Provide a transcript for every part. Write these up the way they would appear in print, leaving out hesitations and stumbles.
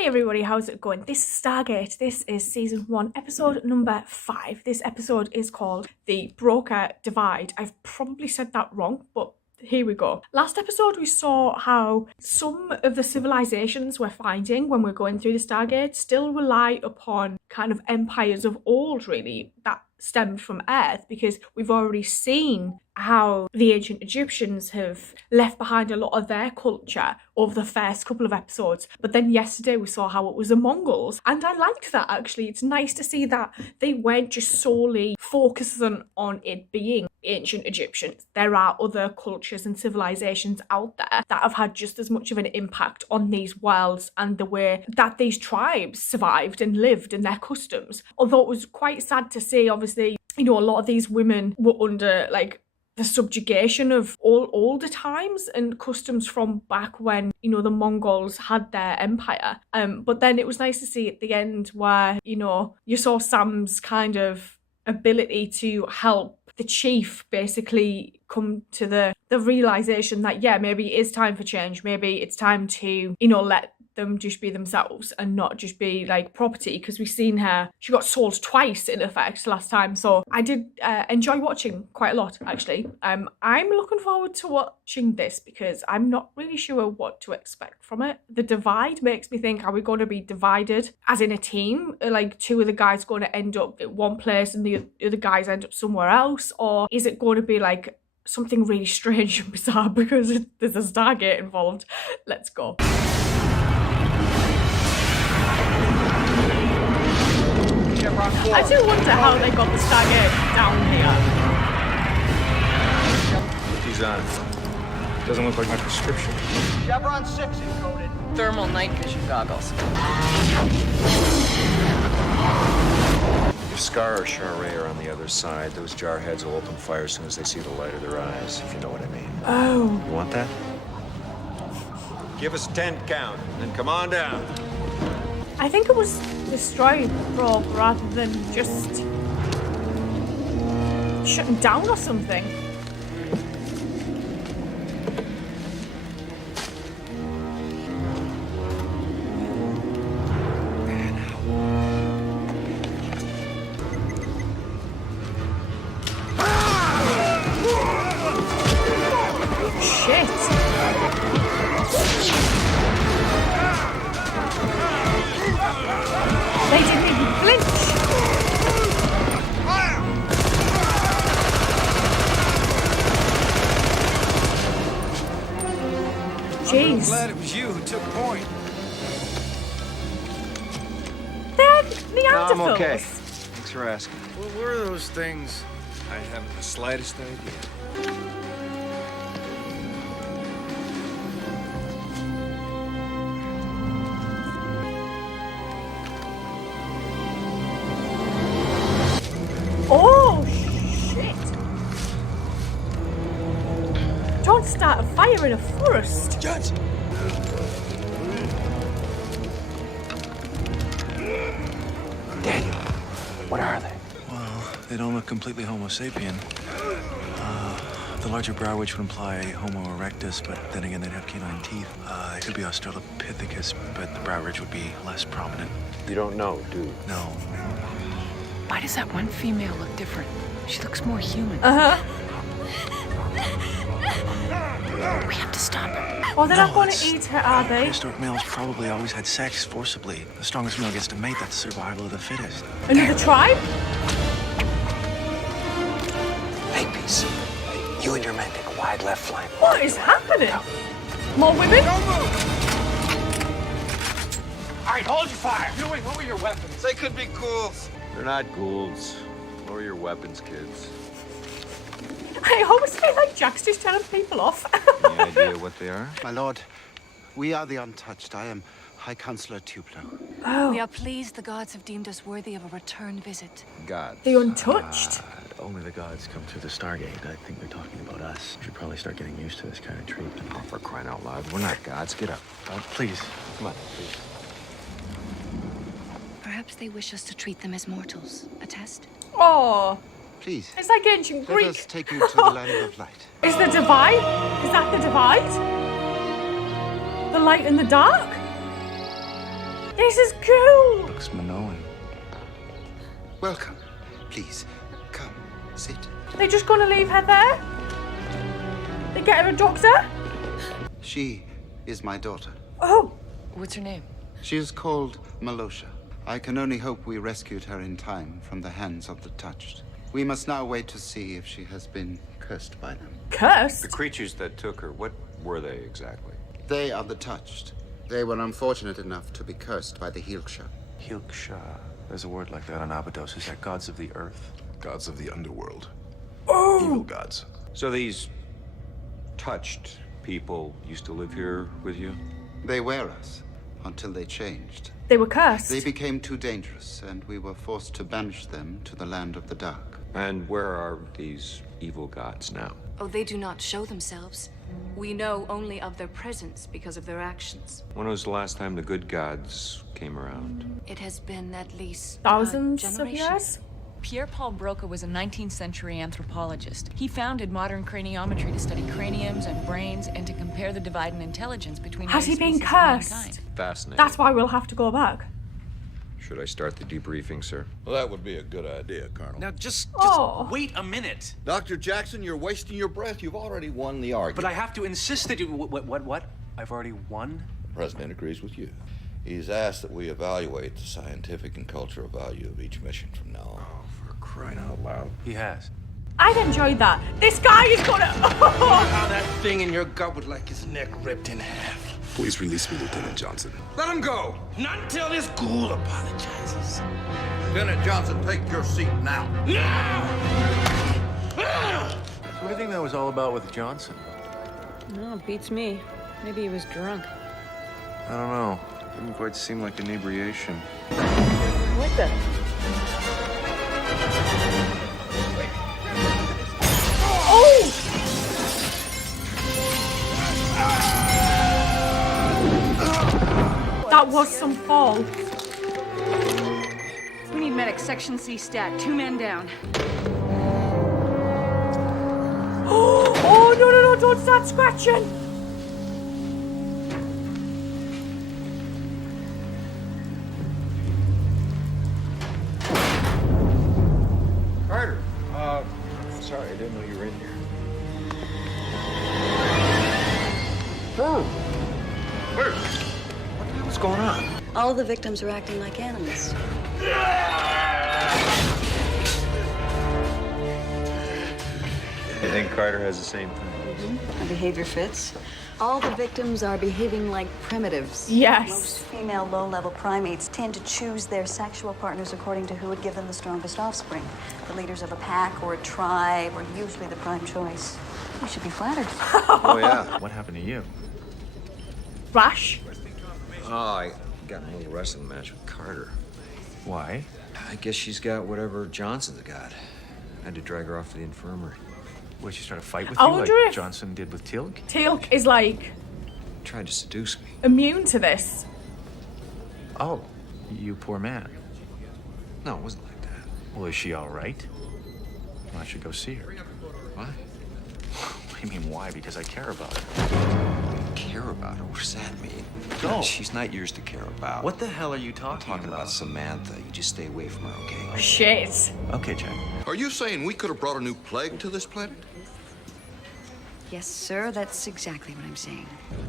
Hey everybody, how's it going? This is Stargate. This is season 1, episode number 5. This episode is called The Broca Divide. I've probably said that wrong, but here we go. Last episode we saw how some of the civilizations we're finding when we're going through the Stargate still rely upon kind of empires of old, really, that stemmed from Earth, because we've already seen how the ancient Egyptians have left behind a lot of their culture over the first couple of episodes. But then yesterday we saw how it was the Mongols, and I liked that actually. It's nice to see that they weren't just solely focusing on it being ancient Egyptians. There are other cultures and civilizations out there that have had just as much of an impact on these worlds and the way that these tribes survived and lived and their customs. Although it was quite sad to see, obviously, you know, a lot of these women were under like the subjugation of all older times and customs from back when, you know, the Mongols had their empire. But then it was nice to see at the end where, you know, you saw Sam's kind of ability to help the chief basically come to the realization that, yeah, maybe it is time for change. Maybe it's time to, you know, let them just be themselves and not just be like property, because we've seen her, she got sold twice in effect last time. So I did enjoy watching quite a lot, actually. I'm looking forward to watching this because I'm not really sure what to expect from it. The divide makes me think, are we going to be divided as in a team? Like two of the guys going to end up at one place and the other guys end up somewhere else? Or is it going to be like something really strange and bizarre because there's a Stargate involved? Let's go. I do wonder how they got the Stargate down here. He's on. Doesn't look like my prescription. Chevron 6 encoded. Thermal night vision goggles. If Scar or Charray are on the other side, those jarheads will open fire as soon as they see the light of their eyes, if you know what I mean. Oh. You want that? Give us 10 count, then come on down. I think it was destroyed, Broca, rather than just shutting down or something. They didn't even flinch. Jeez. I'm glad it was you who took point. They're Neanderthals. No, I'm okay. Thanks for asking. What were those things? I haven't the slightest idea. Oh, shit. Don't start a fire in a forest. Judge! Daniel, what are they? Well, they don't look completely Homo sapien. The larger brow ridge would imply Homo erectus, but then again, they'd have canine teeth. They could be Australopithecus, but the brow ridge would be less prominent. You don't know, do you? No. Why does that one female look different? She looks more human. We have to stop her. Oh, they're not going to eat her, are they? Prehistoric males probably always had sex forcibly. The strongest male gets to mate. That's survival of the fittest. Another tribe? Hey, Peace. You and your men take a wide left flank. What is happening? More women? All right, hold your fire. You wait, what were your weapons? They could be ghouls. They're not ghouls. Lower your weapons, kids. I always feel like Jack's just telling people off. Any idea what they are? My lord, we are the untouched. I am High Counselor Tuplo. Oh, We are pleased the gods have deemed us worthy of a return visit. God. the untouched. Only the gods come through the Stargate. I think they're talking about us. We should probably start getting used to this kind of treatment. Oh, for crying out loud. We're not gods. Get up. Please. Come on, please. Perhaps they wish us to treat them as mortals. A test? Oh, Please, it's like ancient let Greek. us take you to the land of light. Is the divide? Is that the divide? The light and the dark? This is cool. Looks Minoan. Welcome. Please, come, sit. They're just gonna leave her there? They get her a doctor? She is my daughter. Oh, What's her name? She is called Malosha. I can only hope we rescued her in time from the hands of the Touched. We must now wait to see if she has been cursed by them. cursed. The creatures that took her, what were they exactly? They are the Touched. They were unfortunate enough to be cursed by the Hilksha. Hilksha. There's a word like that on Abydos. Is that gods of the earth? Gods of the underworld. Oh, Evil gods. So these touched people used to live here with you? They were us until they changed. they were cursed. They became too dangerous, and we were forced to banish them to the land of the dark. And where are these evil gods now? Oh, they do not show themselves. We know only of their presence because of their actions. When was the last time the good gods came around? It has been at least Thousands a of generation. years? Pierre-Paul Broca was a 19th century anthropologist. He founded modern craniometry to study craniums and brains and to compare the divide in intelligence between Has he other been species of cursed? mankind. Fascinating. That's why we'll have to go back. Should I start the debriefing, sir? Well, that would be a good idea, Colonel. Now, just Oh. wait a minute. Dr. Jackson, you're wasting your breath. You've already won the argument. But I have to insist that you... What? I've already won? The President agrees with you. He's asked that we evaluate the scientific and cultural value of each mission from now on. For crying out loud. He has. I'd enjoyed that. This guy is gonna. How that thing in your gut would like his neck ripped in half. Please release me, Lieutenant Johnson. Let him go. Not until this ghoul apologizes. Lieutenant Johnson, take your seat now. What do you think that was all about with Johnson? No, it beats me. Maybe he was drunk. I don't know. Didn't quite seem like inebriation. What the? Oh! That was some fall. We need medic, section C stat. 2 men down. Oh, no, don't start scratching. Carter! Sorry, I didn't know you were in here. What the hell's going on? All the victims are acting like animals. You think Carter has the same thing? Our behavior fits. All the victims are behaving like primitives. Yes. Most female low-level primates tend to choose their sexual partners according to who would give them the strongest offspring. The leaders of a pack or a tribe are usually the prime choice. We should be flattered. Oh, yeah. What happened to you? Rash. Oh, I got in a little wrestling match with Carter. Why? I guess she's got whatever Johnson's got. I had to drag her off to the infirmary. Would she start a fight with I you wonder like if- Johnson did with Teal'c? Teal'c is like Tried to seduce me. immune to this. Oh, you poor man. No, it wasn't like that. Well, is she all right? Well, I should go see her. Why? What do you mean, why? Because I care about her. Care about her? What does that mean? No. She's not yours to care about. What the hell are you talking About Samantha. You just stay away from her, okay? Shit. Okay, Jack. Are you saying we could have brought a new plague to this planet? Yes, sir, that's exactly what I'm saying.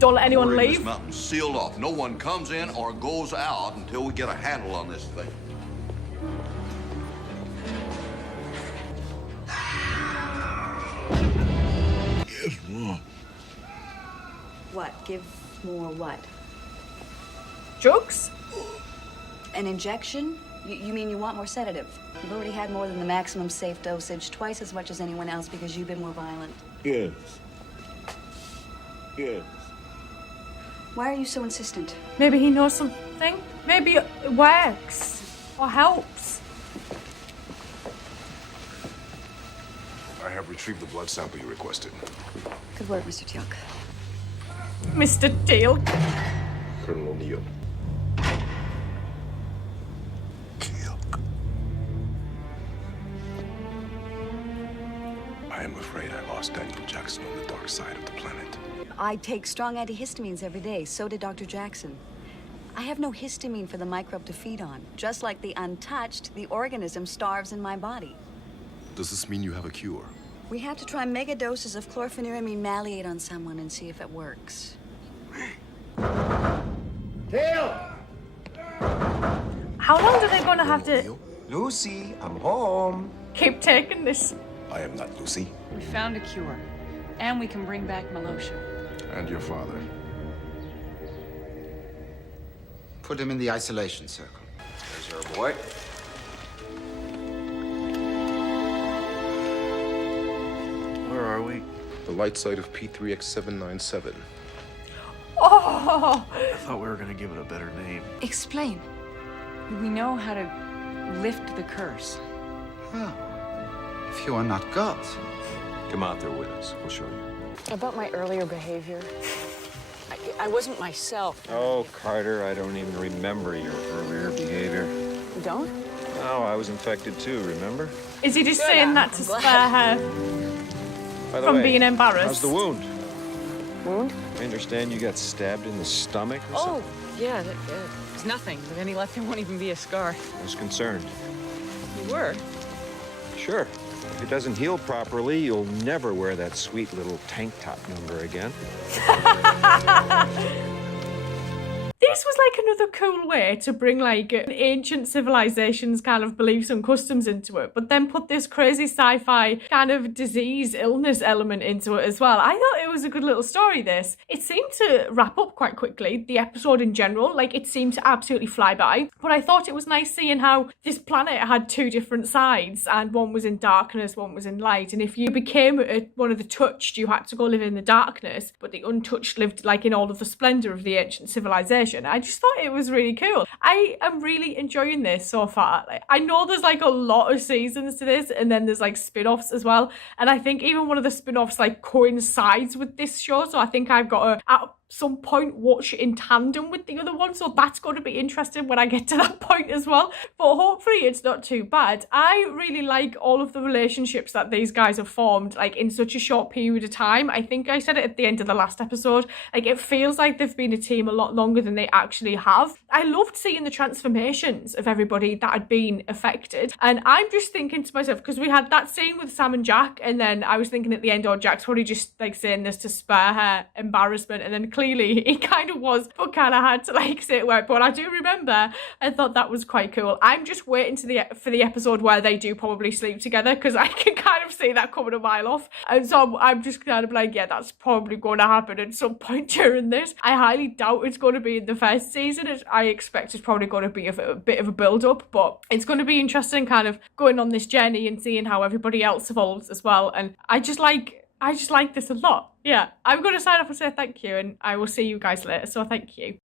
Don't let anyone We're in leave. This mountain sealed off. No one comes in or goes out until we get a handle on this thing. Yes, wrong. What? Give more what? Drugs? An injection? You mean you want more sedative? You've already had more than the maximum safe dosage, twice as much as anyone else because you've been more violent. Yes. Yes. Why are you so insistent? Maybe he knows something. Maybe it works or helps. I have retrieved the blood sample you requested. Good work, Mr. Teal'c. Mr. Teal'c. Colonel O'Neill. I am afraid I lost Daniel Jackson on the dark side of the planet. I take strong antihistamines every day. So did Dr. Jackson. I have no histamine for the microbe to feed on. Just like the untouched, the organism starves in my body. Does this mean you have a cure? We have to try mega doses of chlorpheniramine maleate on someone and see if it works. Tail! How long are they going to have to Lucy, I'm home. keep taking this? I am not Lucy. We found a cure. And we can bring back Milosha. And your father. Put him in the isolation circle. There's our boy. Where are we? The light side of P3X797. Oh, I thought we were gonna give it a better name. Explain. We know how to lift the curse. Well, if you are not gods. Come out there with us. We'll show you. About my earlier behavior. I wasn't myself. Oh, Carter, I don't even remember your earlier behavior. You don't? Oh, I was infected too, remember? is he just Good, saying that I'm to glad. spare her By the from way, being embarrassed? how's the wound? Wound? I understand you got stabbed in the stomach or something. Oh, yeah, it's nothing. With any luck, there won't even be a scar. I was concerned. You were? Sure. If it doesn't heal properly, you'll never wear that sweet little tank top number again. This was like another cool way to bring like an ancient civilization's kind of beliefs and customs into it, but then put this crazy sci-fi kind of disease, illness element into it as well. I thought it was a good little story, this. It seemed to wrap up quite quickly, the episode in general, like it seemed to absolutely fly by, but I thought it was nice seeing how this planet had two different sides, and one was in darkness, one was in light, and if you became one of the touched, you had to go live in the darkness, but the untouched lived like in all of the splendor of the ancient civilization. I just thought it was really cool. I am really enjoying this so far. Like, I know there's like a lot of seasons to this, and then there's like spin-offs as well, and I think even one of the spin-offs like coincides with this show, so I think I've got to at some point watch it in tandem with the other one, so that's going to be interesting when I get to that point as well, but hopefully it's not too bad. I really like all of the relationships that these guys have formed like in such a short period of time. I think I said it at the end of the last episode, like it feels like they've been a team a lot longer than they actually have. I loved seeing the transformations of everybody that had been affected, and I'm just thinking to myself, because we had that scene with Sam and Jack, and then I was thinking at the end, oh, Jack's probably just like saying this to spare her embarrassment, and then clearly he kind of was, but kind of had to like say it word. But I do remember, I thought that was quite cool. I'm just waiting for the episode where they do probably sleep together, because I can kind of see that coming a mile off, and so I'm just kind of like, yeah, that's probably going to happen at some point during this. I highly doubt it's going to be in the first season. I expect it's probably going to be a bit of a build-up, but it's going to be interesting kind of going on this journey and seeing how everybody else evolves as well. And I just like this a lot. Yeah, I'm going to sign off and say thank you, and I will see you guys later, so thank you.